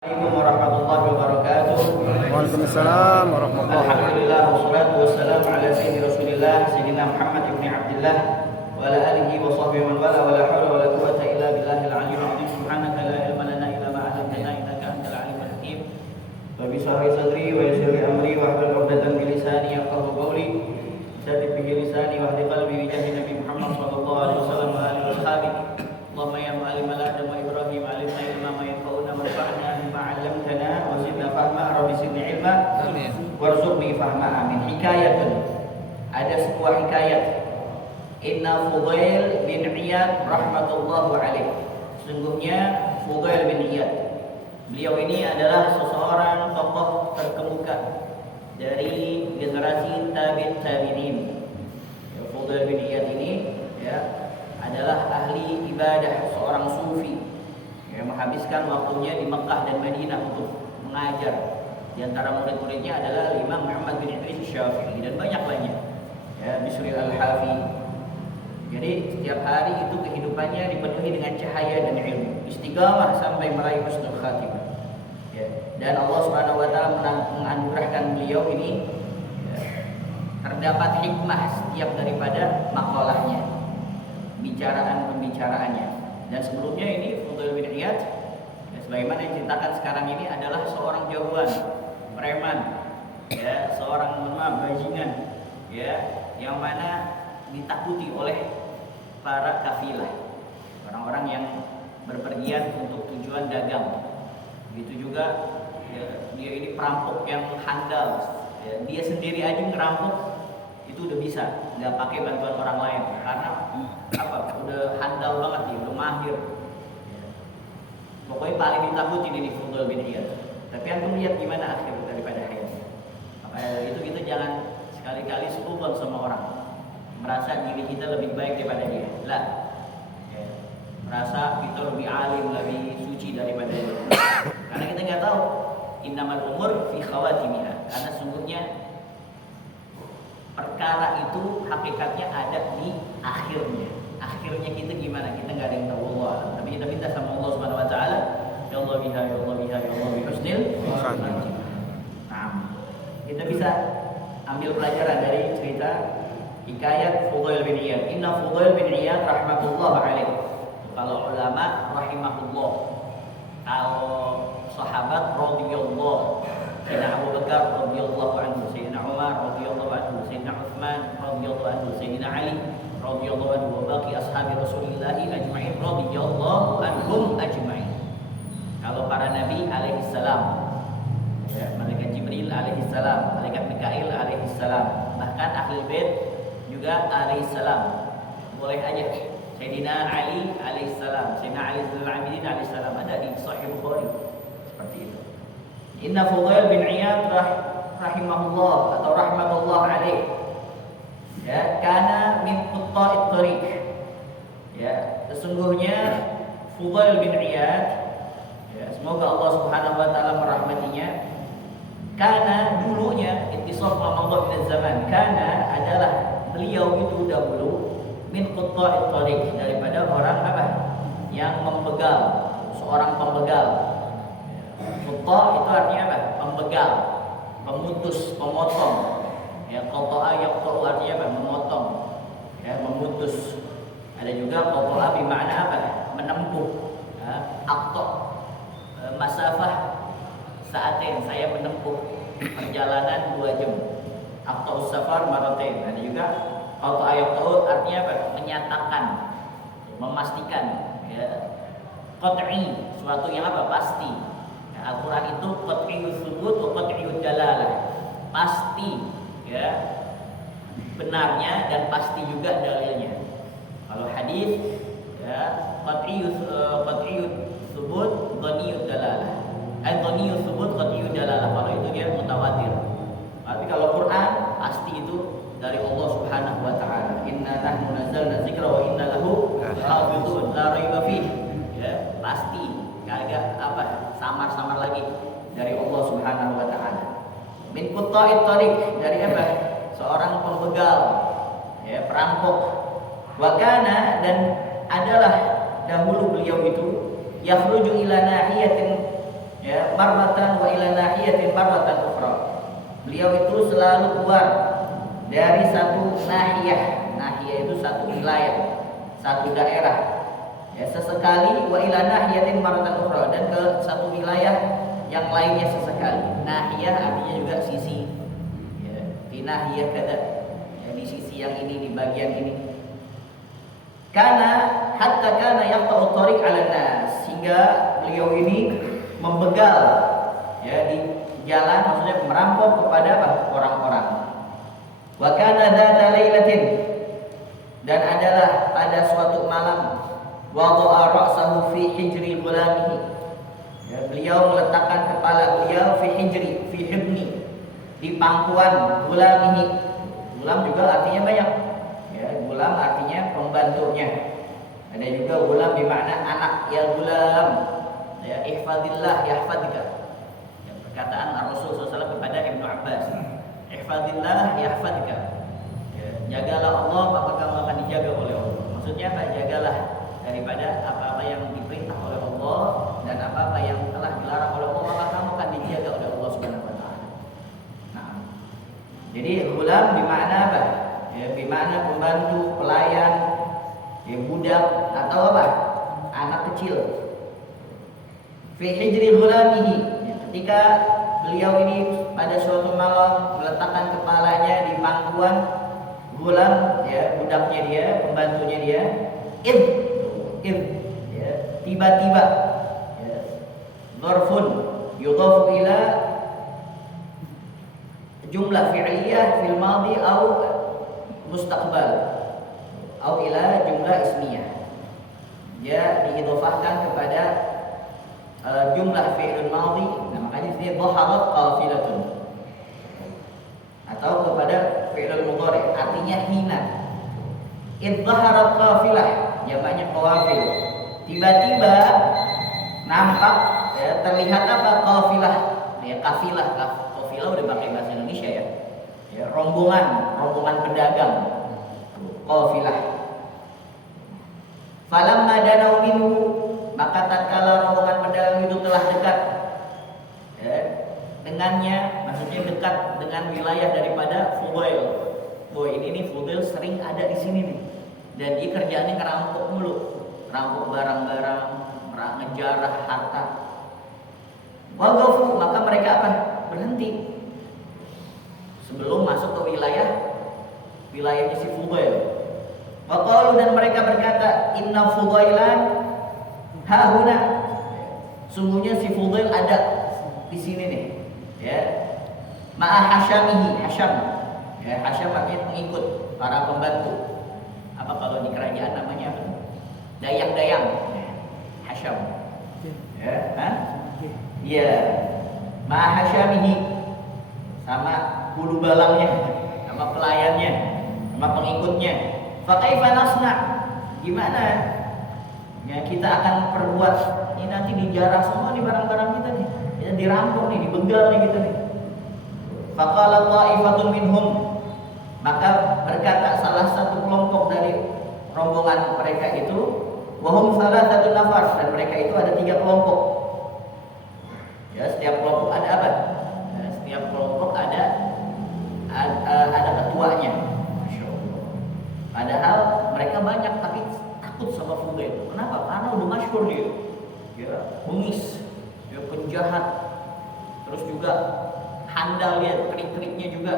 Assalamualaikum warahmatullahi wabarakatuh. Waalaikumsalam warahmatullahi wabarakatuh. Alhamdulillah wassalatu wassalamu ala sayyidi Rasulillah sayyidina Muhammad ibn Abdullah wa ala alihi wa sahbihi man wala wa la hawla wa la quwwata illa billahil aliyyil azim. Subhanaka la ilma lana illa ma 'allamtana innaka antal alimul hakim. Rabbi shrah li sadri wa yassir li amri wa hlul 'uqdatam min lisani yafqahu qawli. Saddid bihi lisani wa hdi qalbi bi jahi Nabi Muhammad sallallahu alaihi wasallam wa alihi washabihi. Allahumma ya mu'allimal Adam wa Ibrahim 'allimna ilma ma yanfa'una warfa'na bima 'allamtana wa zidna fahma rabbi zidni ilma warzuqni fahma amin. Hikayatun, ada sebuah hikayat. Inna Fudail bin Iyad rahmatullahu alaih. Sungguhnya Fudail bin Iyad, beliau ini adalah seseorang tokoh terkemuka dari generasi tabi'in. Fudail bin Iyad ini adalah ahli ibadah, seorang sufi yang menghabiskan waktunya di Mekah dan Madinah untuk mengajar. Di antara murid-muridnya adalah Imam Muhammad bin Idris Syafi'i dan banyak lainnya. Bisri al-Hafi. Jadi setiap hari itu kehidupannya dipenuhi dengan cahaya dan ilmu, istiqamah sampai meraih husnul khatimah. Dan Allah Subhanahu wa taala menganugerahkan beliau ini terdapat hikmah setiap daripada makalahnya, pembicaraannya. Dan sebelumnya ini Fudail bin Iyad, sebagaimana yang diceritakan sekarang ini adalah seorang jagoan, preman, seorang bajingan, yang mana ditakuti oleh para kafilah, orang-orang yang berpergian untuk tujuan dagang. Begitu juga dia ini perampok yang handal, dia sendiri aja ngerampok itu udah bisa, nggak pakai bantuan orang lain, karena udah handal banget dia, udah mahir. Pokoknya paling ditakuti ini Fudail bin Iyad. Tapi antum lihat gimana akhir daripada hayatnya. Itu kita jangan sekali-kali suudzon sama orang, merasa diri kita lebih baik daripada dia. Lah, merasa kita lebih alim, lebih suci daripada dia. Karena kita nggak tahu innamal umur fi khawatimiha. Karena sungguhnya perkara itu hakikatnya ada di akhirnya. Akhirnya kita gimana? Kita nggak ada yang tahu Allah. Tapi kita minta sama Allah Subhanahu wa taala, ya Allah biha, ya Allah biha, ya Allah bi husnil khatimah. Nah, kita bisa ambil pelajaran dari cerita hikayat Fudail bin Iyad. Inna Fudail bin Iyad rahmatullah alaih. Kalau ulama rahimahullah, kalau sahabat radhiyallahu, Sayyidina Abu Bakar radhiyallahu anhu, Sayyidina Umar radhiyallahu anhu, Sayyidina Utsman radhiyallahu anhu, Sayyidina Ali radhiyallahu anhu, wa baqi ashabi Rasulillah ajma'in radhiyallahu anhum ajma'in. Kalau para nabi alaihi salam, malaikat Jibril alaihi salam, malaikat Mikail alaihi salam, bahkan ahli bait juga alaihi salam. Boleh aja Sayyidina Ali alaihi salam, Sayyidina Ali Zainal Abidin alaihi salam, ada di Sahih Bukhari seperti itu. Inna Fudail bin Iyad rahimahullah atau rahmatullah alaih, karena min qutta'it thariq. Sesungguhnya Fudail bin Iyad, semoga Allah Subhanahu wa taala merahmatinya, karena dulunya ittisaf Ramadan min zaman, karena adalah beliau itu dahulu min qutta'it thariq, daripada orang yang membegal, seorang pembegal. Qutta itu artinya apa? Pembegal, pemutus, pemotong. Qata'a yaqta'u artinya apa? Memotong, memutus. Ada juga qata'a bermakna apa? Menempuh. Aqta' masafah sa'atain, saya menempuh perjalanan 2 jam. Aqta'us safar maratain. Ada juga qata'a yaqta'u artinya apa? Menyatakan, memastikan. Qat'i, suatu yang apa? Pasti. Al-Quran itu qat'iyus subut wa qat'iyud dalalah, pasti benarnya dan pasti juga dalilnya. Kalau hadis qat'iyud subut ghaniyud dalalah, ghaniyus subut qat'iyud dalalah, kalau itu dia mutawatir. Tapi kalau Quran pasti itu dari Allah Subhanahu wa taala. Inna nahnu nazzalna dzikra wa inna lahu lahafizun la raiba fihi. Pasti, kagak samar-samar lagi dari Allah Subhanahu wa taala. Min qutta'it thariq, dari apa? Seorang pembegal, perampok. Wa kana, dan adalah dahulu beliau itu yakhruju ila nahiyatin ya, marratan wa ila nahiyatin marratan ukhra. Beliau itu selalu keluar dari satu nahiyah. Nahiyah itu satu wilayah, satu daerah. Ya, sesekali wa ila nahiyatin marratan ukhra, dan ke satu wilayah yang lainnya sesekali. Nahiyah artinya juga sisi. Ya, di nahiyah kada. Ya, di sisi yang ini, di bagian ini. Hatta kana yaqta'u thariq 'ala nas, sehingga beliau ini membegal ya di jalan, maksudnya merampok kepada orang-orang. Wa kana dzata lailatin, dan adalah pada suatu malam, wada'a ra'sahu fi hijri ghulamihi, ya, beliau meletakkan kepala beliau fi hibni, di pangkuan ghulamihi. Gulam juga artinya banyak. Ya, gulam artinya pembantunya. Ada juga gulam bermakna anak, ya gulam. Ya, ihfadillah yahfadika. Ya, perkataan Rasul SAW kepada Ibnu Abbas. Ihfadillah yahfadika. Ya, jagalah Allah maka kamu akan dijaga oleh Allah. Maksudnya apa? Jagalah daripada apa-apa yang diperintah oleh Allah dan apa-apa yang telah dilarang oleh Allah, maka kamu akan dijaga oleh Allah Subhanahu wa taala. Nah, jadi gulam bermakna apa? Ya, bermakna pembantu, pelayan, ya, budak atau apa? Anak kecil. Fi hijri ghulamihi, ya, ketika beliau ini pada suatu malam meletakkan kepalanya di pangkuan gulam, ya, budaknya dia, pembantunya dia. Ya, tiba-tiba, ya, dzarfun yudhafu ila jumlah fi'liyah fil madhi au mustaqbal au ila jumlah ismiyah. Dia diidhofahkan kepada jumlah fi'il madhi, nah, makanya dia dhaharat qafilatun, atau kepada fi'il mudhari artinya hina. Idhaharat qafilah, jamaknya qawafil. Tiba-tiba nampak, ya, terlihat apa? Qafilah, ya, kafilah. Qafilah udah pakai bahasa Indonesia ya. Ya, rombongan pedagang. Qafilah. Falamma danau minhu, maka tatkala rombongan pedagang itu telah dekat, ya, dengannya, maksudnya dekat dengan wilayah daripada Fudail. Ini Fudail sering ada di sini nih. Dan dia kerjaannya ngerampok mulu, rampok barang-barang, ngejarah harta. Waqafu, maka mereka apa? Berhenti sebelum masuk ke wilayahnya si Fudail. Waqalu, dan mereka berkata, inna Fudailan hahuna, sungguhnya si Fudail ada di sini nih, ya. Ma'a hasyamihi, hasyam, ya, hasyam artinya pengikut, para pembantu. Apa kalau di kerajaan namanya apa? Dayang-dayang, hasyam, ya, iya, ma'a hasyamihi, sama bulu balangnya, sama pelayannya, sama pengikutnya. Fa kaifa nasna, gimana ya kita akan perbuat? Ini nanti dijarah semua nih barang-barang kita nih, ya, dirampok nih, dibegal nih kita nih. Faqala ta'ifatun minhum, maka berkata salah satu kelompok dari rombongan mereka itu, wahum salasatu nafar, dan mereka itu ada 3 kelompok. Ya, setiap kelompok ada apa? Ya, setiap kelompok ada ketuanya. Padahal mereka banyak tapi takut sama Fudail. Kenapa? Karena udah masyhur dia. Ya, bengis, ya, penjahat. Terus juga handal dia, trik-triknya juga.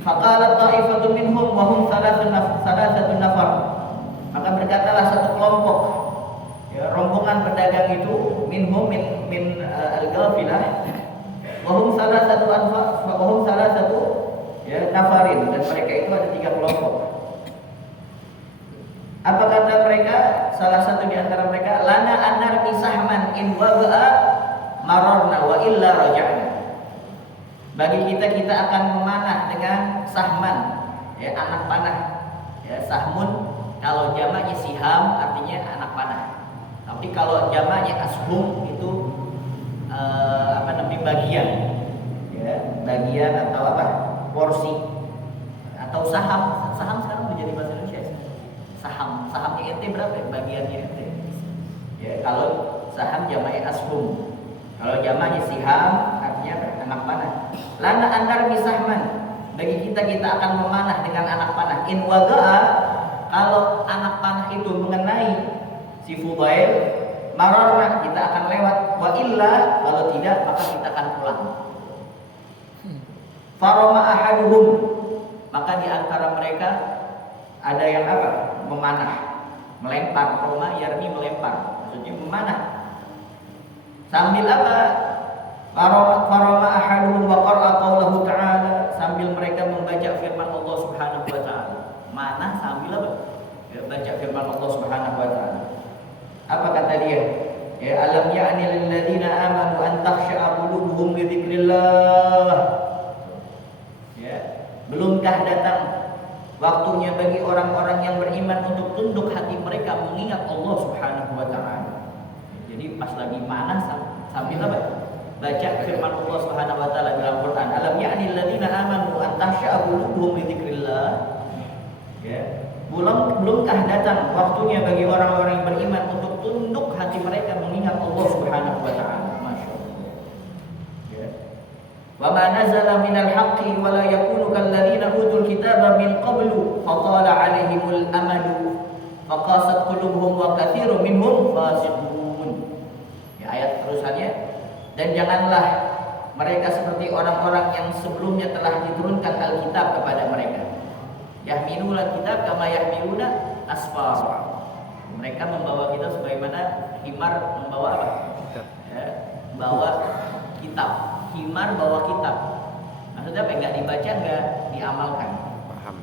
Faqala ta'ifatun minhum wa hum salasatun nafar. Maka berkatalah satu kelompok, ya, rombongan pedagang itu, minhum min al-ghafilah, wa hum salasatu ya, nafarin, dan mereka itu ada 3 kelompok. Apa kata mereka? Salah satu di antara mereka, lana anar misahman in waba'a mararna wa illa raja'na. Bagi kita akan memanah dengan sahman, ya, anak panah. Ya, sahmun kalau jamaknya siham artinya anak panah. Tapi kalau jamaknya ashum itu bagian, ya, bagian atau apa? Porsi atau saham. Saham sekarang menjadi bahasa Indonesia. Saham, sahamnya ente berapa ya? Bagiannya ente. Ya, Ya, kalau saham jamai ashum. Kalau jamanya siham artinya anak panah. Lana andar bisahman. Bagi kita akan memanah dengan anak panah. In waga'a, kalau anak panah itu mengenai si Fudail, mararna, kita akan lewat. Wa illa, kalau tidak maka kita akan pulang. Faroma ahaduhum, maka di antara mereka ada yang apa? Memanah, melempar. Roma yarmi melempar, maksudnya memanah. Sambil apa? Faroma ahaduhum wa qara'a qaulahu ta'ala, sambil mereka membaca firman Allah Subhanahu wa taala. Mana sambil apa? Ya, baca firman Allah Subhanahu wa taala. Apa kata dia? Ya, alam ya'ni lil ladzina amanu an takhsha'a qulubuhum li dzikrillah. Ya, belumkah datang waktunya bagi orang-orang yang beriman untuk tunduk hati mereka mengingat Allah Subhanahu wa taala. Jadi pas lagi mana sambil apa? Baca firman Allah Subhanahu wa taala dalam Quran. Alam ya'ni alladziina aamanu an takhsha'a qulubuhum li dzikrillah. Ya. Belumkah datang waktunya bagi orang-orang yang beriman untuk tunduk hati mereka mengingat Allah Subhanahu wa taala. Masyaallah. Ya. Wa ma nazala minal haqqi wa la yakunu kal ladziina utul kitaba min qablu fatala 'alaihimul amadu faqasat qulubuhum wa katsirun minhum fasiqun. Ya, ayat terusannya, dan janganlah mereka seperti orang-orang yang sebelumnya telah diturunkan Alkitab kepada mereka. Yahmiluna kitab kama yahmiluna asfar. Mereka membawa kita sebagaimana himar membawa apa? Ya, bawa kitab. Himar bawa kitab. Maksudnya apa? Enggak dibaca, enggak diamalkan. Paham.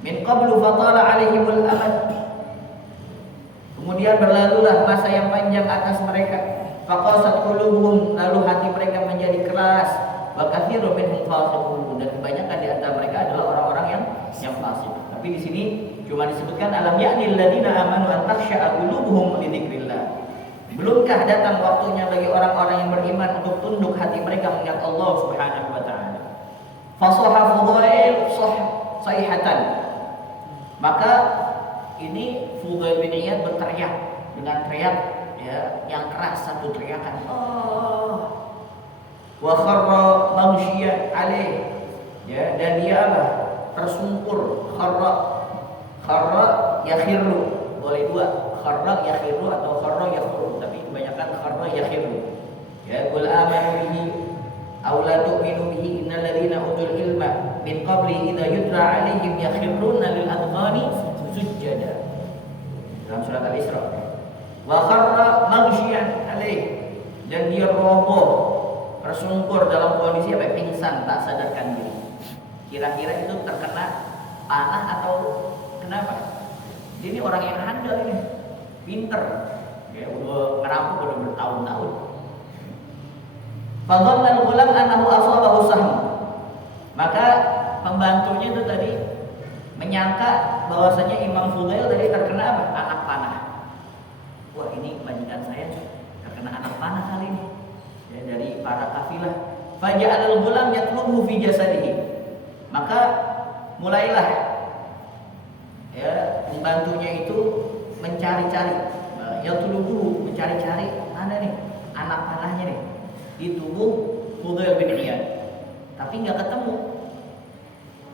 Min qablu fatala alaihimul amad. Kemudian berlalulah masa yang panjang atas mereka. Faqasat qulubuhum, lalu hati mereka menjadi keras. Wa katsirun minhum fasiqun, dan kebanyakan di antara mereka adalah orang-orang yang fasik. Tapi di sini cuma disebutkan alam ya'nil ladzina amanu an takhsha'a qulubuhum li dzikrillah. Belumkah datang waktunya bagi orang-orang yang beriman untuk tunduk hati mereka mengingat Allah Subhanahu wa taala. Fasaha Fudail sayhatan. Maka ini Fudail bin Iyad berteriak dengan teriak ya yang keras, satu teriakan. Wa kharra maghsyiyan alaih. Ya, dan dia apa? Tersungkur. Kharra yakhirru. Boleh dua, kharra yakhirru atau kharra yakhurru, tapi kebanyakan kharra yakhirru. Ya, qul amanu bihi aw la tu'minu bihi innal ladzina utul ilma min qabli idza yutla 'alaihim yakhirruna lil adqani sujada. Dalam surat Al-Isra. Wa kharra maghsyiyan alaih, dan dia roboh, tersungkur dalam kondisi apa? Pingsan, tak sadarkan diri. Kira-kira itu terkena panah atau kenapa? Dia ini orang yang handal ini, pinter, ya udah ngerampok udah bertahun-tahun. Fadhanna al-ghulam annahu asabahu sahm. Maka pembantunya itu tadi menyangka bahwasanya Imam Fudail tadi terkena apa? Anak panah. Wah, ini majikan saya terkena anak panah kali ini. Ya, dari para kafilah. Faja'al al-ghulam yatlubu fi jasadihi. Maka mulailah ya pembantunya itu mencari-cari, yatlubu, mencari-cari mana nih anak panahnya nih di tubuh Fudail bin Iyad, tapi nggak ketemu.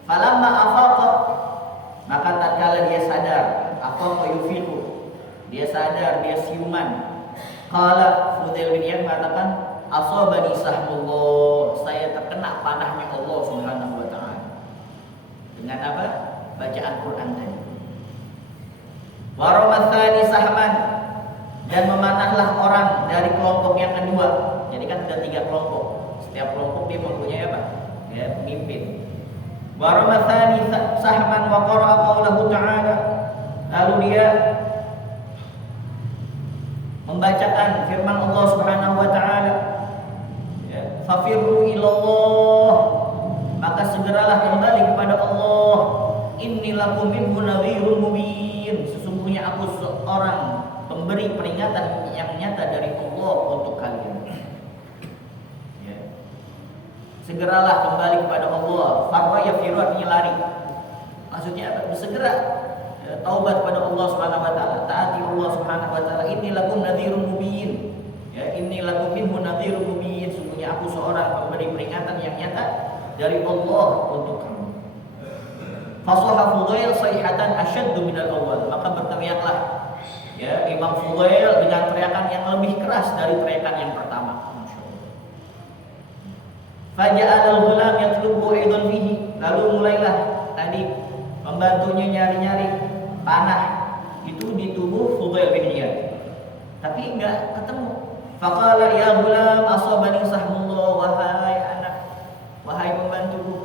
Falamma afaqa, maka tatkala dia sadar, afaqa yufiqu, dia sadar, dia siuman. Qala, Fudail bin Iyad mengatakan, asabani sahmullah, saya terkena panahnya Allah Subhanahu wa taala. Dengan apa? Bacaan Quran tadi. Wa ramatsani sahman, dan memanahlah orang dari kelompok yang kedua. Jadi kan ada 3 kelompok. Setiap kelompok dia mempunyai apa? Ya, pemimpin. Wa ramatsani sahman wa qara'a qaulahu ta'ala. Lalu dia membacakan firman Allah Subhanahu wa taala. Ya, fafirru ilallah, maka segeralah kembali kepada Allah. Inni lakum minhu nadhirun mubin, sesungguhnya aku seorang pemberi peringatan yang nyata dari Allah untuk kalian. Ya. Segeralah kembali kepada Allah. Farwa yafiru, artinya lari. Maksudnya apa? Bersegera. taubat pada Allah Subhanahu wa taala, taati Allah Subhanahu wa taala. Inni lakum nadhirun mubin. Ya, inni lakum minhu nadhirun mubin. Sungguhnya aku seorang pemberi peringatan yang nyata dari Allah untuk kamu. Fasaha Fudail sayhatan asyaddu minal awal. Maka berteriaklah ya Imam Fudail dengan teriakan yang lebih keras dari teriakan yang pertama. Faja'al al-ghulam yatlubu aidan fihi. Lalu mulailah tadi pembantunya nyari-nyari panah itu di tubuh Fudail bin Iyad. Tapi enggak ketemu. Faqala ya ghulam asabani sahmullah, wahai anak, wahai pembantuku.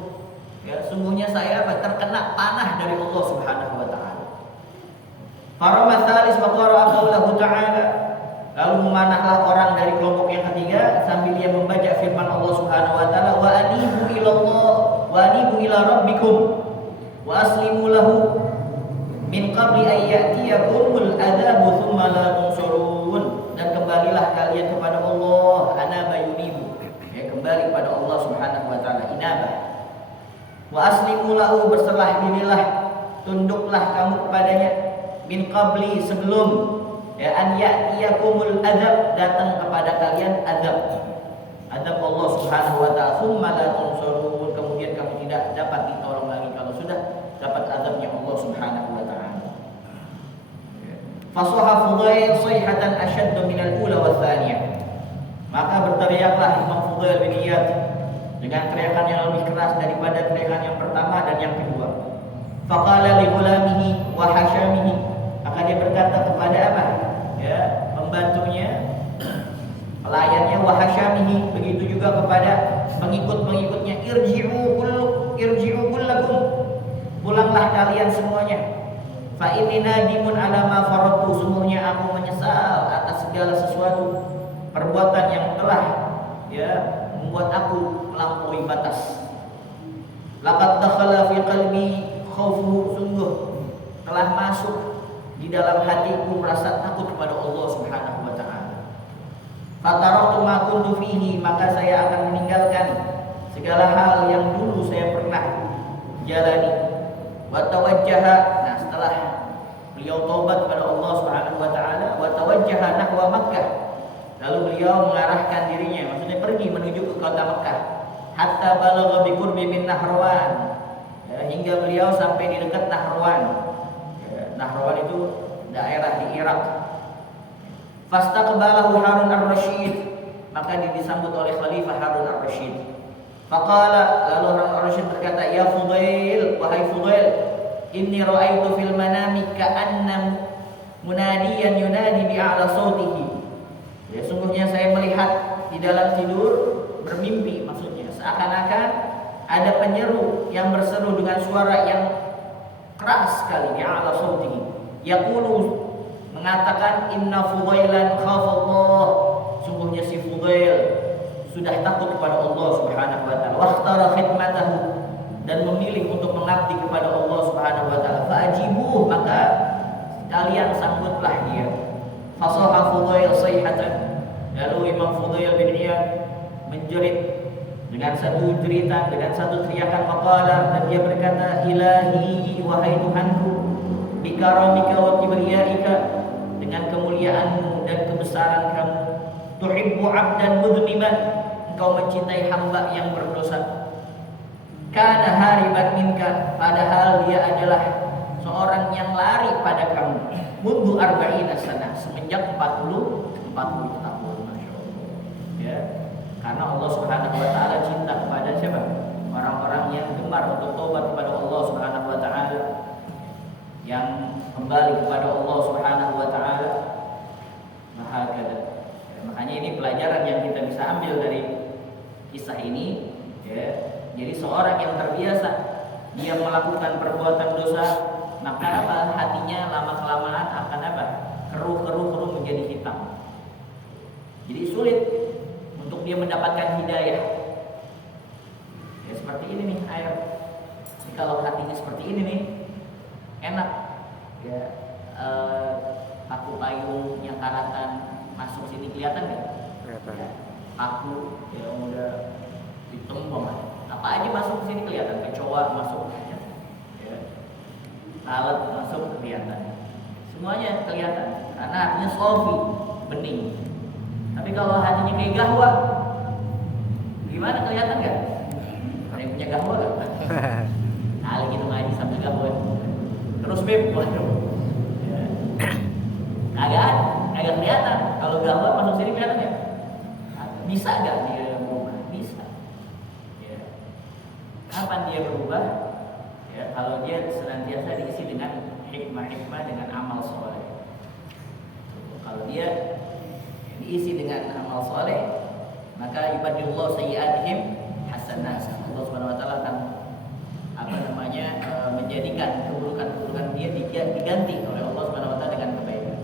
Ya, sungguhnya saya terkena panah dari Allah Subhanahu wa taala. Farama tsalis wa qara'a qaulahu ta'ala. Lalu memanahlah orang dari kelompok yang ketiga sambil dia membaca firman Allah Subhanahu wa taala, wa anibu ilallah wa anibu ila rabbikum wa aslimu lahu min qabli an ya'tiyakumul adzabu tsumma la tunsurun. Dan kembalilah kalian kepada Allah, anaba yunibu. Ya, kembali kepada Allah Subhanahu wa taala, inabah. Wa aslimu lahu, berserah dirilah, tunduklah kamu kepadanya, min qabli, sebelum ya an ya'tiyakumul adzab, datang kepada kalian azab Allah Subhanahu wa taala, tsumma la tunsurun, kemudian kamu tidak dapat ditolong lagi kalau sudah dapat azabnya Allah Subhanahu wa taala. Fasaha Fudail sayhatan asyaddu minal ula wa tsaniyah. Maka berteriaklah Imam Fudail bin Iyad dengan teriakan yang lebih keras daripada teriakan yang pertama dan yang kedua. Faqala li ghulamihi wa hashamihi. Maka dia berkata kepada apa? Ya, pembantunya, pelayannya, wa hashamihi, begitu juga kepada pengikut-pengikutnya, irji'u kullakum. Pulanglah kalian semuanya. Fa inni nadimun ala ma faradtu, sungguhnya aku menyesal atas segala sesuatu perbuatan yang telah ya membuat aku melampaui batas. Laqad dakhala fi qalbi khaufu, sungguh telah masuk di dalam hatiku merasa takut kepada Allah Subhanahu wa taala. Fataraktu ma kuntu fihi, maka saya akan meninggalkan segala hal yang dulu saya pernah jalani. Wa tawajjaha, nah setelah beliau taubat kepada Allah Subhanahu wa taala, wa tawajjaha nahwa Makkah, lalu beliau mengarahkan dirinya, maksudnya pergi menuju ke kota Makkah. Hatta balagha bi qurbi min Nahrawan, ya, hingga beliau sampai di dekat Nahrawan. Ya, Nahrawan itu daerah di Irak. Fastaqbalahu Harun ar-Rasyid, maka disambut oleh Khalifah Harun ar-Rasyid. Faqala, lalu Harun ar-Rasyid berkata, ya Fudail, wahai Fudail, inni ra'aitu fil manami ka'anna munadiyan yunadi bi'a'la sautihi. Ya, sungguhnya saya melihat di dalam tidur, bermimpi maksudnya, seakan-akan ada penyeru yang berseru dengan suara yang keras sekali, bi'a'la sautihi. Yaqulu, mengatakan, inna Fudailan khafallah, sungguhnya si Fudail sudah takut kepada Allah Subhanahu wa taala. Wakhtara khidmatahu, dan memilih untuk mengabdi kepada Allah Subhanahu wa taala. Fa'ajibuh, maka kalian sambutlah dia. Fasaha Fudail sayhatan, lalu Imam Fudail bin Iyad menjerit dengan satu jeritan, dengan satu teriakan, maqala, dan dia berkata, ilahi, wahai Tuhanku, bikaramika wa kibriyaika, dengan kemuliaanmu dan kebesaran kamu, tuhibbu 'abdan mudhniman, engkau mencintai hamba yang berdosa. Kana hariban minka, padahal dia adalah seorang yang lari pada kamu. Mundu arba'ina sana, semenjak 40 tahun. Masyaallah. Ya. Karena Allah Subhanahu wa taala cinta kepada siapa? Orang-orang yang gemar untuk taubat kepada Allah Subhanahu wa taala, yang kembali kepada Allah Subhanahu wa taala. Makanya ini pelajaran yang kita bisa ambil dari kisah ini, ya. Jadi seorang yang terbiasa dia melakukan perbuatan dosa, maka apa, hatinya lama-kelamaan akan apa? Keruh menjadi hitam. Jadi sulit untuk dia mendapatkan hidayah. Ya seperti ini nih air. Jadi kalau hatinya seperti ini nih, enak. Ya, paku payung yang karatan masuk sini kelihatan nggak? Kelihatan. Ya, paku yang udah hitam banget. Apa aja masuk ke sini kelihatan, kecoa masuk. Ya. alat masuk kelihatan, semuanya kelihatan karena hatinya sofi, bening. Tapi kalau hatinya kayak gahwa, gimana, kelihatan nggak? Ada yang punya gahwa nggak? Kali gitu ngaji sambil gahwa, terus beb, waduh, agak kelihatan. Kalau gahwa masuk sini kelihatan nggak? Bisa nggak dia berubah? Bisa. Ya. Kapan dia berubah? Ya, kalau dia senantiasa diisi dengan hikmah-hikmah, dengan amal soleh. Kalau dia diisi dengan amal soleh, maka ibadillah sayyi'atihim hasanah. Allah Subhanahu wa taala akan menjadikan keburukan-keburukan dia diganti oleh Allah Subhanahu wa taala dengan kebaikan.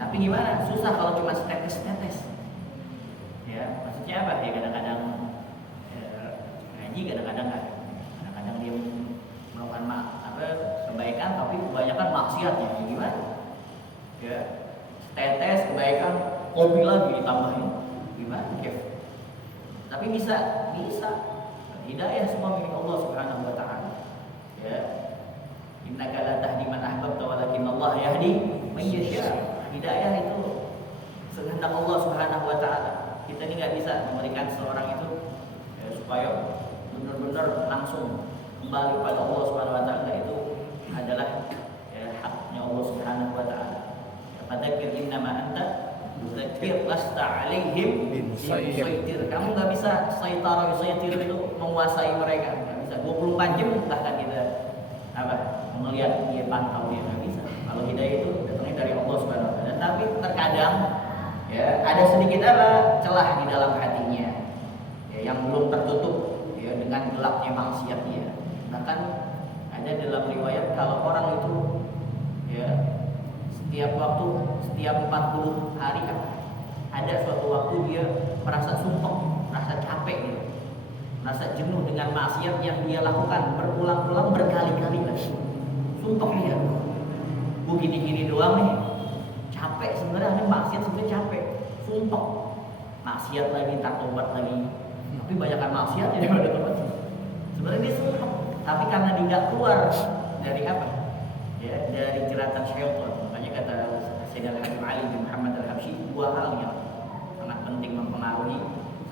Tapi gimana? Susah kalau cuma setetes-setetes. Ya, maksudnya apa? Ya kadang-kadang ngaji, kadang-kadang enggak. Kadang-kadang dia melakukan kebaikan tapi kebanyakan maksiatnya. Ya gimana? Ya, setetes kebaikan, kopi lagi ditambahin. Gimana? Tapi bisa. Hidayah semua milik Allah Subhanahu wa taala. Ya. Innaka la tahdi man ahbabta walakin Allah yahdi man yasha. Hidayah itu sekehendak Allah Subhanahu wa taala. Kita ini enggak bisa memberikan seorang itu supaya benar-benar langsung kembali pada Allah Subhanahu wa taala. Itu adalah haknya Allah Subhanahu wa taala. Fadzakir innama anta mudzakir lasta alaihim bisaytir. Kamu enggak bisa saitara yusaytir itu menguasai mereka. Enggak bisa 24 jam bahkan kita melihat dia, pantau dia, enggak bisa. Kalau hidayah itu datangnya dari Allah Subhanahu wa taala. Tapi terkadang ada sedikit celah di dalam hatinya yang belum tertutup dengan gelapnya maksiat dia. Bahkan ada dalam riwayat kalau orang itu setiap 40 hari ada suatu waktu dia merasa sumpah, merasa capek gitu, merasa jenuh dengan maksiat yang dia lakukan berulang-ulang berkali-kali lagi. Sumpah dia, gue gini-gini doang nih, capek sebenarnya, maksiat sebenarnya capek. Sumpah, maksiat lagi, tak tobat lagi, tapi banyakkan maksiat daripada tobat. Sebenarnya dia sumpah, tapi karena dia nggak keluar dari dari jeratan syaitan. Makanya kata Sayyidina Al-Habib Ali bin Muhammad Al-Habsyi, 2 hal yang sangat penting mempengaruhi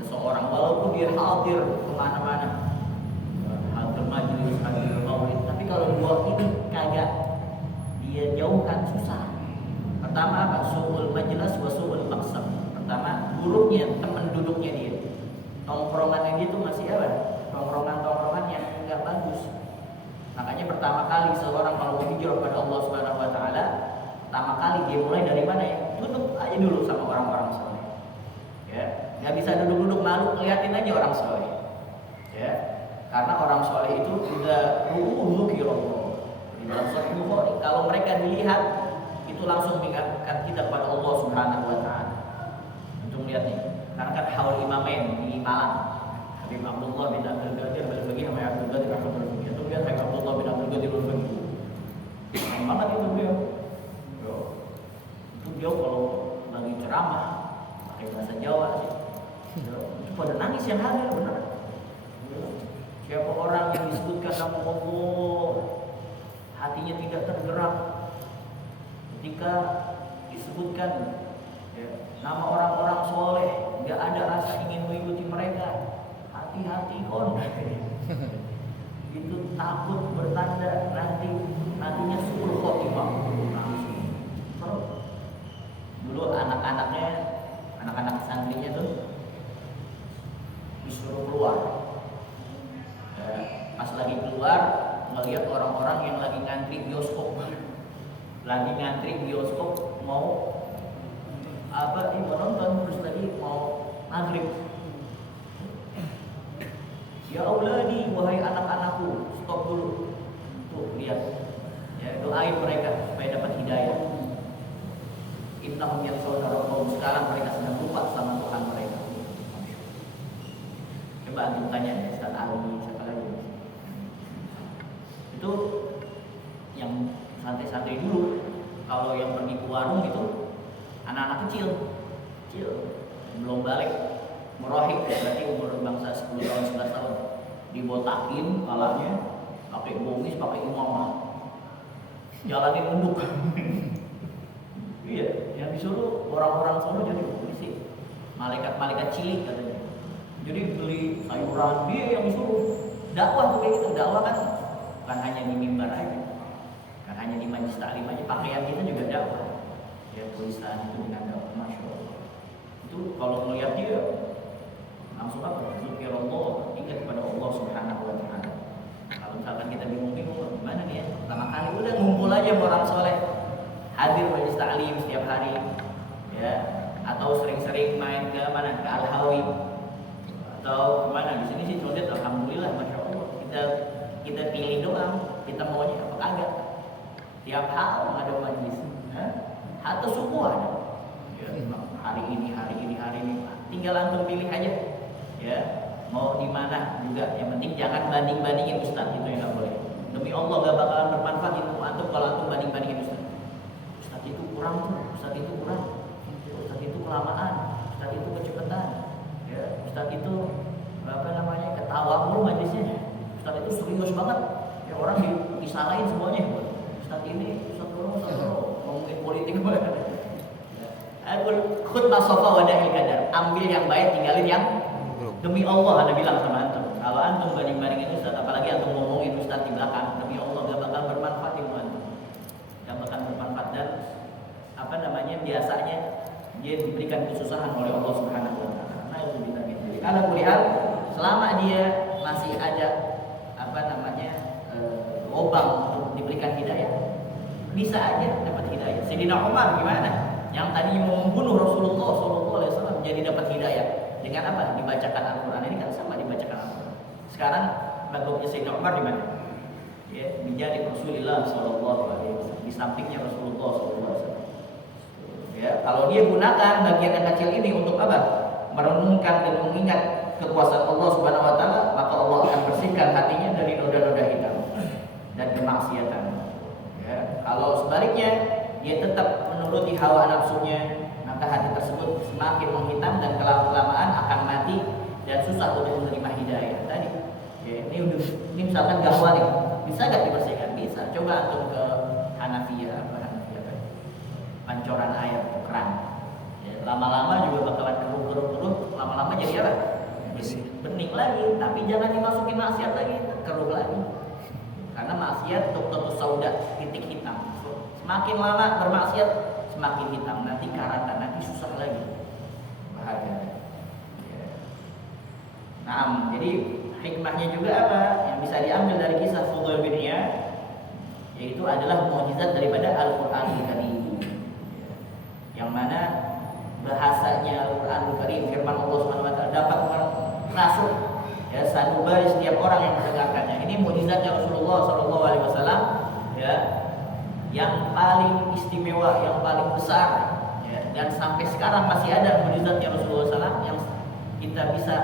seseorang walaupun dia hadir kemana-mana, hadir majelis, hadir maulid, tapi kalau 2 ini kagak dia jauhkan, susah. Pertama su'ul majlis wa su'ul maqsam. Pertama, buruknya teman duduknya dia, tongkrongannya dia itu masih tongkrongan yang enggak bagus. Makanya pertama kali seorang kalau hijrah pada Allah Subhanahu wa taala, pertama kali dia mulai dari mana ya? Tutup aja dulu sama orang-orang soleh. Ya, enggak bisa duduk-duduk malu, liatin aja orang soleh. Ya. Karena orang soleh itu sudah dzikirullah. Di dalam Sahih Bukhari, kalau mereka dilihat itu langsung mengingatkan kita kepada Allah Subhanahu wa taala. Untuk lihat nih, karena kan haul imamain di Malang. Habib Abdullah bin Abdul Qadir Al-Baqi sama Abdul Qadir Al-Baqi. Itu lihat Habib Abdullah bin Abdul Qadir Al-Baqi. Main banget itu beliau. Itu dia kalau lagi ceramah pakai bahasa Jawa sih. Itu pada nangis yang hadir, benar. Siapa orang yang disebutkan nama Allah, hatinya tidak tergerak ketika disebutkan nama orang-orang soleh, nggak ada rasa ingin mengikuti mereka. Hati-hati itu takut bertanda nantinya suul khotimah. Dulu anak-anak santrinya tuh disuruh keluar. Pas lagi keluar ngelihat orang-orang yang lagi ngantri bioskop, mau nonton, terus lagi mau maghrib. Ya auladi, wahai anak-anakku, stop dulu. Tuh lihat, doain mereka supaya dapat hidayah. Innahum yansawna rabbahum, sekarang mereka sedang lupa sama Tuhan mereka. Coba antum tanya Ustaz Ali, siapa lagi? Itu yang santai-santai dulu. Kalau yang pergi ke warung itu anak-anak kecil, belum balik. Merohik, berarti umur bangsa 10 tahun, 11 tahun. Dibotakin kepalanya, pakai bomis, pakai imamah. jalanin unduk. Iya, yang disuruh orang-orang sono jadi polisi, malaikat-malaikat cilik katanya. Jadi beli sayuran, dia yang disuruh. Dakwah tuh kayak gitu, dakwah kan bukan hanya di mimbar aja, bukan hanya di majlis taklim aja, pakaian kita juga dakwah. Ya tulisan itu dengan dakwah, masya Allah. Itu kalau melihat dia langsung apa? Zikirullah, ingat kepada Allah Subhanahu wa Ta'ala. Kalau misalkan kita bingung-bingung, gimana nih ya? Pertama kali udah ngumpul aja sama orang soleh, hadir majlis taklim setiap hari, ya, atau sering-sering main ke mana? Ke Al-Hawi atau kemana? Di sini sih condet, alhamdulillah, masya Allah. Kita pilih doang, kita maunya apa kagak. Tiap hal ada majlis, atau subuh ada. Ya, hari ini, tinggal antum pilih aja. Ya, mau di mana juga. Yang penting jangan banding-bandingin ustaz, itu yang nggak boleh. Demi Allah gak bakalan bermanfaat itu antum kalau antum banding-bandingin ustaz. Ustaz itu kurang tuh, ustaz itu kurang, ustaz itu kelamaan, ustaz itu kecepatan, ya, ustaz itu apa namanya ketawa mulu majlisnya, ustaz itu serius banget, ya orang disalahin semuanya. Ustaz ini, ustaz kurang, ngomongin politik banget. Khutbah sofa wada'il qadar, ambil yang baik, tinggalin yang demi Allah. Ada bilang sama antum, kalau antum banding-bandingin ustaz, apalagi antum ngomongin ustaz di belakang, demi Allah gak bakal bermanfaat ilmu antum, gak bakal bermanfaat. Dan apa namanya biasanya dia diberikan kesusahan oleh Allah Subhanahu wa Ta'ala. Nah itu kita gitu. Jadi kalau kuliah selama dia masih ada apa namanya lubang untuk diberikan hidayah, bisa aja dapat hidayah. Sayyidina Umar gimana? Yang tadinya mau membunuh Rasulullah SAW jadi dapat hidayah dengan apa? Dibacakan Al-Quran. Ini kan sama dibacakan Al-Quran. Sekarang bagusnya Sayyidina Umar di mana? Ya, menjadi Rasulullah SAW, di sampingnya Rasulullah SAW. Ya, kalau dia gunakan bagian yang kecil ini untuk apa? Merenungkan dan mengingat kekuasaan Allah Subhanahu Wa Taala, maka Allah akan bersihkan hatinya dari noda-noda hitam dan kemaksiatan. Ya, kalau sebaliknya dia tetap menuruti hawa nafsunya, maka hati tersebut semakin menghitam dan kelamaan akan mati dan susah untuk menerima hidayah tadi. Ya, ini misalkan gawat nih, bisa gak dibersihkan? Bisa. Coba antum ke Hanafiyah, pancoran air keran. Ya, lama-lama juga bakalan keruh, lama-lama jadi apa? Bening lagi, tapi jangan dimasukin maksiat lagi, keruh lagi. Karena maksiat tuh sauda, titik hitam. Semakin lama bermaksiat semakin hitam, nanti karatan, nanti susah lagi, bahaya. Ya. Nah, jadi hikmahnya juga apa yang bisa diambil dari kisah Fudail bin Iyad, yaitu adalah mukjizat daripada Al-Qur'anul Karim, yang mana bahasanya Al-Qur'anul Karim, firman Allah Subhanahu wa Ta'ala dapat merasuk ya sanubari setiap orang yang mendengarkannya. Ini mukjizatnya Rasulullah SAW, ya, yang paling istimewa, yang paling besar, ya, dan sampai sekarang masih ada mukjizatnya Rasulullah SAW yang kita bisa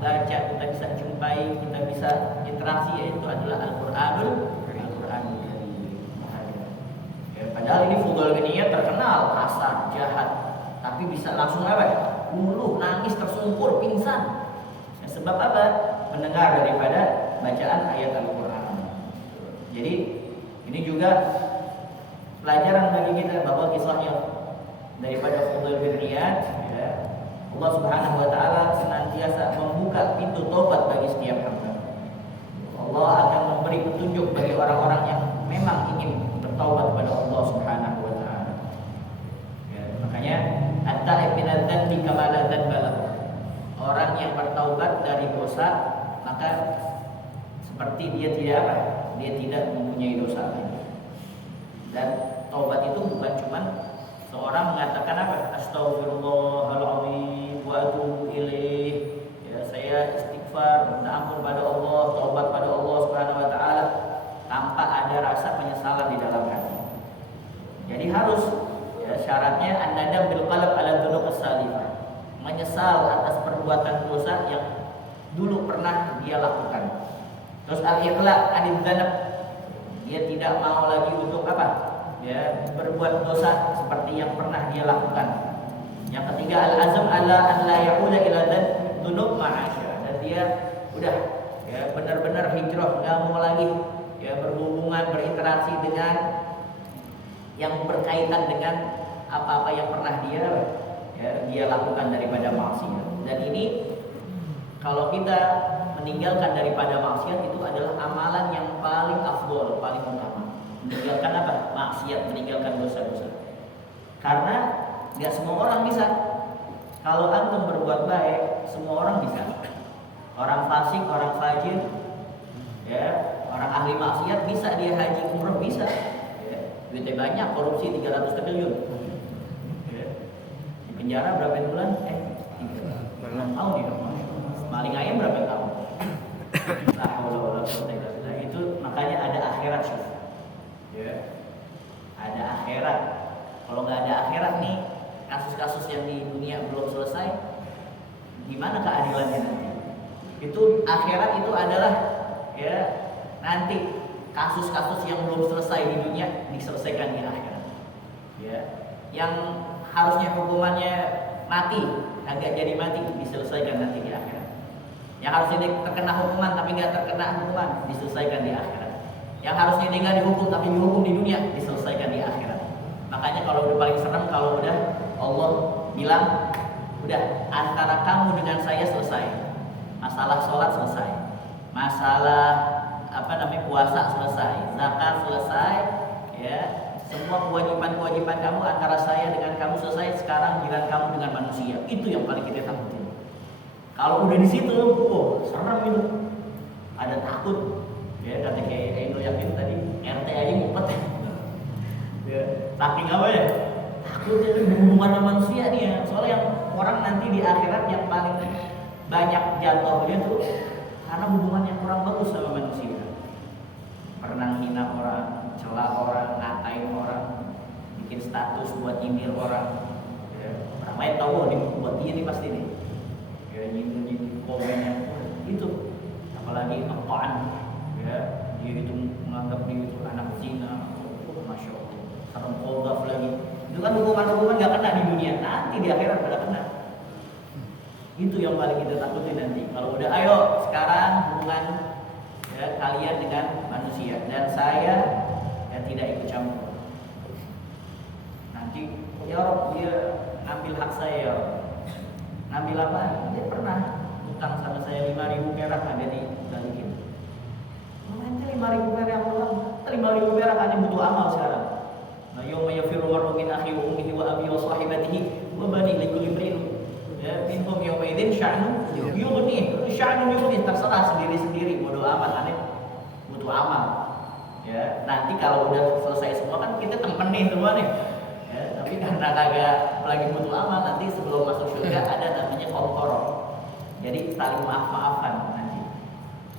baca, kita bisa jumpai, kita bisa interaksi, yaitu adalah Al-Qur'anul Karim. Ya, padahal ini Fudail bin Iyad terkenal kasar, jahat, tapi bisa langsung apa? Luluh, nangis, tersungkur, pingsan. Ya, sebab apa? Mendengar daripada bacaan ayat Al-Qur'an. Jadi ini juga pelajaran bagi kita bahwa kisahnya daripada Fudail bin Iyad, ya, Allah Subhanahu wa Ta'ala senantiasa membuka pintu tobat bagi setiap hamba. Allah akan memberi petunjuk bagi orang-orang yang memang ingin bertaubat kepada Allah Subhanahu wa Ta'ala. Ya, makanya at-ta'ib min adz-dzanbi kama la dzanba lahu. Orang yang bertaubat dari dosa, maka seperti dia tidak apa? Dia tidak mempunyai dosa lagi. Dan taubat itu bukan cuma seorang mengatakan apa? Astaghfirullahaladzim wa atubu ilaih. Ya, saya istighfar, minta ampun pada Allah, taubat pada Allah Subhanahu wa Ta'ala tanpa ada rasa penyesalan di dalam hati. Jadi harus, ya, syaratnya an-nadam bil qalb ala dzunub as-salifah. Menyesal atas perbuatan dosa yang dulu pernah dia lakukan. Terus al-iqla' anil dzanab. Dia tidak mau lagi untuk apa? Ya, berbuat dosa seperti yang pernah dia lakukan. Yang ketiga al-azm ala an la ya'uda ila dzunub ma'asya. Dan dia udah, ya, benar-benar hijrah, enggak mau lagi, ya, berhubungan, berinteraksi dengan yang berkaitan dengan apa-apa yang pernah dia lakukan daripada maksiat. Dan ini kalau kita meninggalkan daripada maksiat itu adalah amalan yang paling afdol, paling utama. Meninggalkan apa? Maksiat, meninggalkan dosa-dosa. Karena nggak semua orang bisa. Kalau antum berbuat baik, semua orang bisa. Orang fasik, orang fajir, ya, orang ahli maksiat bisa dia haji umroh bisa. Ya, duitnya banyak, korupsi 300 triliun. Ya. Di penjara berapa bulan? 6 tahun ya. Maling ayam berapa tahun? Nah, itu makanya ada akhirat sih. Ya. Ada akhirat. Kalau nggak ada akhirat nih, kasus-kasus yang di dunia belum selesai, gimana keadilannya nanti? Itu akhirat itu adalah ya nanti kasus-kasus yang belum selesai di dunia diselesaikan di akhirat. Ya, yang harusnya hukumannya mati agak jadi mati diselesaikan nanti di akhirat. Yang harusnya terkena hukuman tapi nggak terkena hukuman diselesaikan di akhirat. Yang harusnya dia nggak dihukum tapi dihukum di dunia diselesaikan di akhirat. Makanya kalau udah paling serem kalau udah Allah bilang udah antara kamu dengan saya selesai. Masalah sholat selesai, masalah puasa selesai, zakat selesai, ya semua kewajiban kamu antara saya dengan kamu selesai. Sekarang giliran kamu dengan manusia, itu yang paling kita takutin. Kalau udah di situ, serem itu, ada takut, ya kata kayak Indo Yakin tadi, RT aja ngumpet, ya saking apa ya, takutnya itu berhubungan sama manusia nih ya. Soalnya yang orang nanti di akhirat yang paling banyak jatuhnya tuh karena hubungannya kurang bagus sama manusia. Pernah hina orang, celah orang, ngatain orang, bikin status buat nyindir orang. Ya, orang lain tahu buat dia nih pasti nih. Ya nyindir komennya itu, apalagi apaan, ya dia itu menganggap dia itu anak zina, masya Allah, serem kodaf lagi. Itu kan hukuman nggak kena di dunia, nanti di akhirat pada kena. Itu yang paling kita takutin nanti. Kalau udah ayo sekarang hubungan ya, kalian dengan manusia dan saya ya tidak ikut campur. Nanti ya Rob dia ngambil hak saya ya. Ngambil apa? Dia pernah utang sama saya 5.000 perak ada dibalikin. Nanti 5.000 perak doang. 5.000 perak hanya butuh amal sekarang. Nah, yauma yafiru mar'u min akhihi wa ummihi wa abihi wa sahibatihi wa bani likulli imrin ya minhum yawma idzin sya'nu yughni terserah sendiri-sendiri bodo amat aneh butuh amal ya. Nanti kalau udah selesai semua kan kita temenin semua nih ya, tapi karena kagak lagi butuh amal nanti sebelum masuk surga ada namanya qantara, jadi saling maaf-maafan nanti.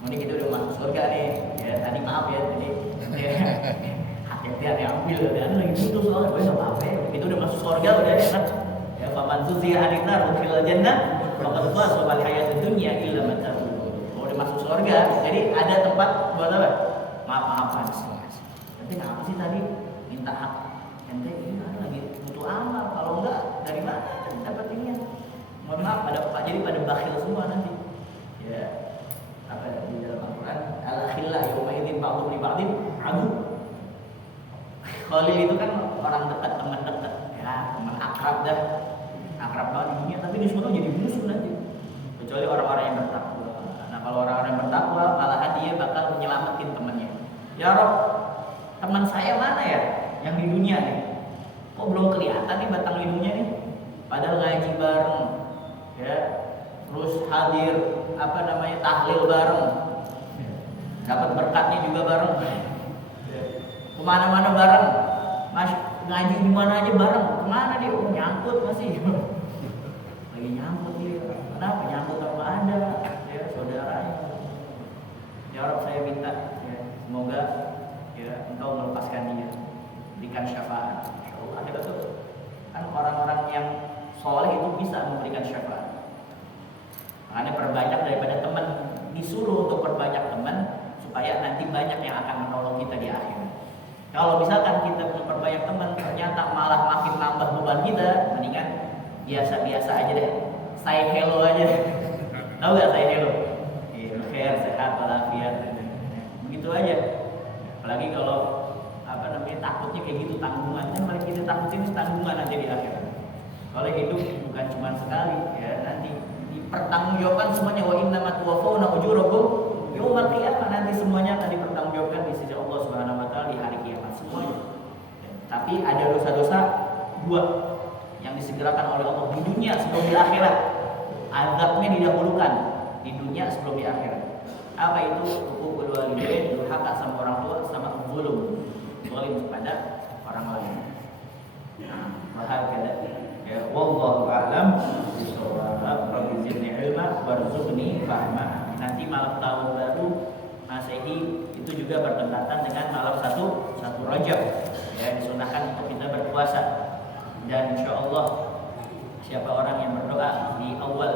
Ini kita udah masuk surga nih ya, tadi maaf ya jadi ya, hati-hati ambil dan lagi butuh soalnya gue nggak apa-apa ya. Itu udah masuk surga udah enak. Ya faman zuziha 'anil nar udkhilal jannah faqad faza wal hayatud dunya illa mata'ul ghurur. Kalau udah masuk surga, jadi ada tempat buat apa? Maaf-maafan. Nanti kenapa sih tadi minta hak? Ente ini lagi butuh amal. Kalau enggak dari mana dapat ini? Mohon maaf jadi pada bakhil semua nanti. Ya. Apa di dalam Al-Qur'an al-khilla yauma idzin ba'dhum li ba'din adu. Khalil itu kan orang dekat, teman dekat, ya teman akrab dah. Akrab banget di dunia, tapi di surga jadi musuh nanti. Kecuali orang-orang yang bertakwa. Nah kalau orang-orang yang bertakwa, malahan dia bakal menyelamatin temannya. Ya Rob, teman saya mana ya yang di dunia nih? Kok belum kelihatan nih batang hidungnya nih? Padahal ngaji bareng, ya, terus hadir tahlil bareng, dapat berkatnya juga bareng, kemana-mana bareng, ngaji di mana aja bareng. Kemana dia? Nyangkut masih. Lagi nyangkut dia. Kenapa nyangkut apa ada? Ya saudaranya. Ya Rabb saya minta ya, semoga ya engkau melepaskan dia, berikan syafaat. Insyaallah kita tuh kan orang-orang yang soleh itu bisa memberikan syafaat. Makanya perbanyak daripada teman, disuruh untuk perbanyak teman supaya nanti banyak yang akan menolong kita di akhir. Kalau misalkan kita memperbanyak teman ternyata malah makin nambah beban kita, mendingan biasa-biasa aja deh. Say hello aja. Tahu gak say hello? Khair, sehat, walafiat. Begitu aja. Apalagi kalau takutnya kayak gitu, tanggungan. Yang paling kita takutin ini tanggungan nanti di akhirat. Kalau hidup bukan cuma sekali, ya nanti dipertanggungjawabkan semuanya. Wa innama tuwaffawna ujurakum yaumal qiyamah, nanti semuanya akan dipertanggungjawabkan di sisi Allah Subhanahu wa taala di hari kiamat semuanya. Tapi ada dosa-dosa dua yang disegerakan oleh Allah di dunia sebelum di akhirat. Azabnya didahulukan di dunia sebelum di akhirat. Apa itu? Huququl walidain, durhaka sama orang tua, sama zulum kepada orang lain. Wahakala ya wallahu a'lam bishawab. Rabbi zidni ilma warzuqni fahma. Nanti malam tahun baru Masehi itu juga bertepatan dengan malam 1 Rajab. Ya, disunahkan untuk kita berpuasa. Dan insyaallah siapa orang yang berdoa di awal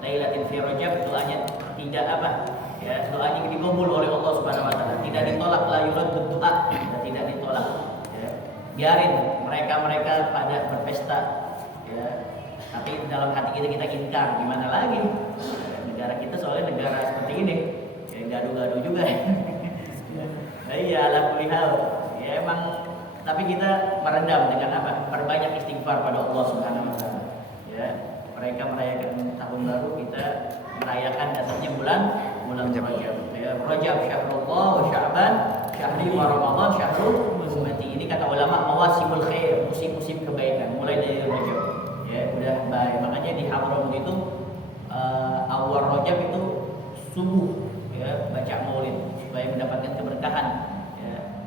Lailatul fi Rajab, doanya tidak apa? Ya, doanya dikabul oleh Allah Subhanahu wa taala, tidak ditolak, la yurad doa, tidak ditolak. Ya. Biarin mereka pada berpesta, ya. Tapi dalam hati kita ingkar, gimana lagi? Ya, negara kita soalnya negara seperti ini, ya, gaduh-gaduh juga. Ya, iya, ala kulli hal. Ya emang, tapi kita meredam dengan apa? Perbanyak istighfar pada Allah Subhanahu wa taala. Ya, mereka merayakan tahun baru, kita merayakan datangnya bulan Rajab. Ya, Rajab syahrullah wa Sya'ban syahri wa Ramadan syahrul ummati. Ini kata ulama mawasimul khair, musim-musim kebaikan mulai dari Rajab. Ya, udah baik. Makanya di Hadramut itu awal Rajab itu subuh, ya, baca maulid supaya mendapatkan keberkahan. Ya.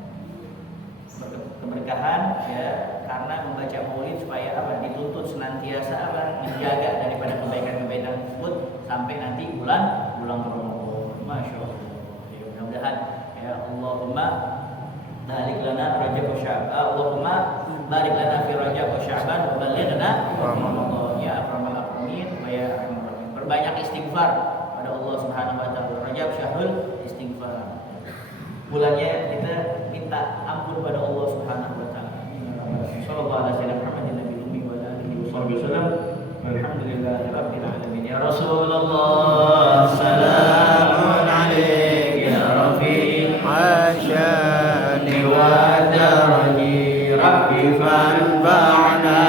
Keberkahan, ya, karena membaca maulid supaya apa? Dituntut senantiasa apa? Menjaga daripada kebaikan-kebaikan tersebut sampai nanti bulan Ramadan. Masya Allah. Ya, mudah-mudahan ya Allahumma barik lana Rajab wa Sya'ban. Allahumma barik lana fi Rajab wa Sya'ban wa ballighna Ramadan. Ya akramal akramin wa ya arhamar rahimin. Berbanyak istighfar pada Allah Subhanahu wa taala. Rajab syahrul istighfar. Bulannya kita minta ampun pada Allah Subhanahu wa taala. Sallallahu alaihi wa sallam. Walhamdulillahirabbil alamin. Ya Rasulullah salamun alayka ya rafiq asyani wa darani rabbi fanba'na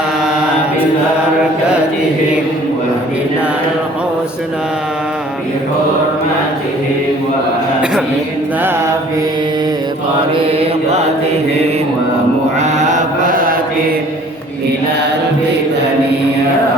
bil barakatihim wa binal husna bi hurmatihim wa aminna fi tariqatihim wa mu'afatihim minal fitani ya